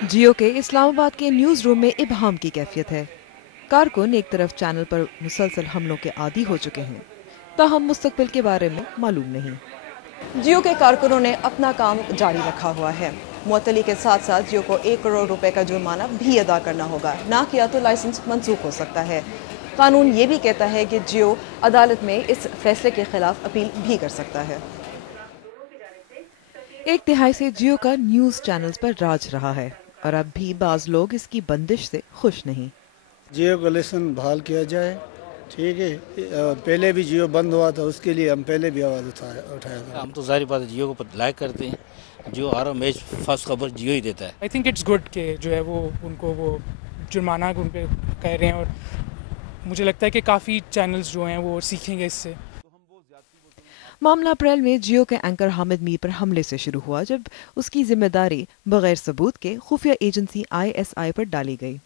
जियो के इस्लामाबाद के news room में इबहम की कैफियत है। कारकुन एक तरफ चैनल पर मुसलसल हमलों के आदी हो चुके हैं, ताहम मुस्तकबिल के बारे में मालूम नहीं। जियो के कारकुनों ने अपना काम जारी रखा हुआ है। मुअत्तली के साथ साथ जियो को 1 करोड़ रुपए का जुर्माना भी अदा करना होगा, ना किया तो लाइसेंस मंसूख हो सकता है। कानून ये भी कहता है कि जियो अदालत में इस फैसले के खिलाफ अपील भी कर सकता है। एक तिहाई से जियो का न्यूज चैनल्स पर राज रहा है और अब भी बाज लोग इसकी बंदिश से खुश नहीं। जियो का लाइसेंस बहाल किया जाए, ठीक है। पहले भी जियो बंद हुआ था, उसके लिए हम पहले भी आवाज़ उठाया था। हम तो सारी बात जियो को लाइक करते हैं। जियो हर मैच फर्स्ट खबर जियो ही देता है। आई थिंक इट्स गुड कि जो है वो उनको वो जुर्माना उन पे कह रहे हैं, और मुझे लगता है कि काफ़ी चैनल्स जो हैं वो सीखेंगे इससे। मामला अप्रैल में जियो के एंकर हामिद मीर पर हमले से शुरू हुआ, जब उसकी जिम्मेदारी बगैर सबूत के खुफिया एजेंसी ISI पर डाली गई।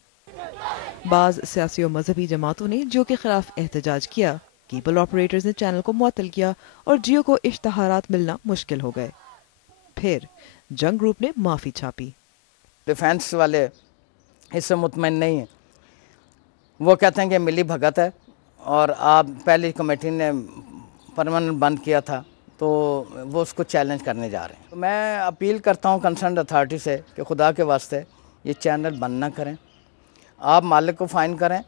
बाज सियासी और मजहबी जमातों ने जियो के खिलाफ एहतजाज किया। केबल ऑपरेटर्स ने चैनल को मुअत्तल किया और जियो को इश्तहारात मिलना मुश्किल हो गए। फिर जंग ग्रुप ने माफी छापी। डिफेंस वाले इससे मुतमईन नहीं है। वो कहते हैं कि मिली भगत है और आप पहली कमेटी ने परमानेंट बंद किया था, तो वो उसको चैलेंज करने जा रहे हैं। तो मैं अपील करता हूँ कंसर्न अथॉरिटी से कि खुदा के वास्ते ये चैनल बंद ना करें। आप मालिक को फाइन करें,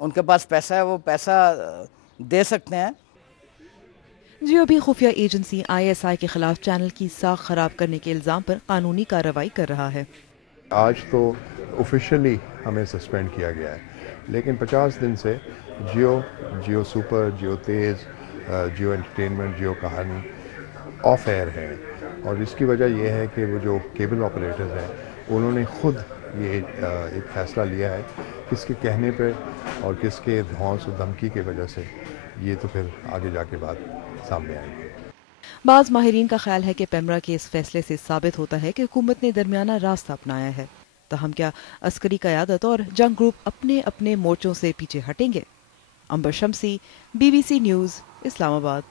उनके पास पैसा है, वो पैसा दे सकते हैं। जियो भी खुफिया एजेंसी ISI के खिलाफ चैनल की साख खराब करने के इल्जाम पर कानूनी कार्रवाई कर रहा है। आज तो ऑफिशियली हमें सस्पेंड किया गया है, लेकिन 50 दिन से जियो सुपर, जियो तेज़, जियो एंटरटेनमेंट, जियो कहानी ऑफ एयर है। और इसकी वजह यह है कि वो जो केबल ऑपरेटर्स हैं उन्होंने खुद ये एक फ़ैसला लिया है, किसके कहने पे और किसके धौंस और धमकी की वजह से ये तो फिर आगे जाके बात सामने आएगी। बाज माहिरीन का ख्याल है कि पेमरा के इस फैसले से साबित होता है कि हुकूमत ने दरमियाना रास्ता अपनाया है। ताहम क्या अस्करी क़यादत और जंग ग्रुप अपने अपने मोर्चों से पीछे हटेंगे? अंबर शमसी, BBC न्यूज़, इस्लामाबाद।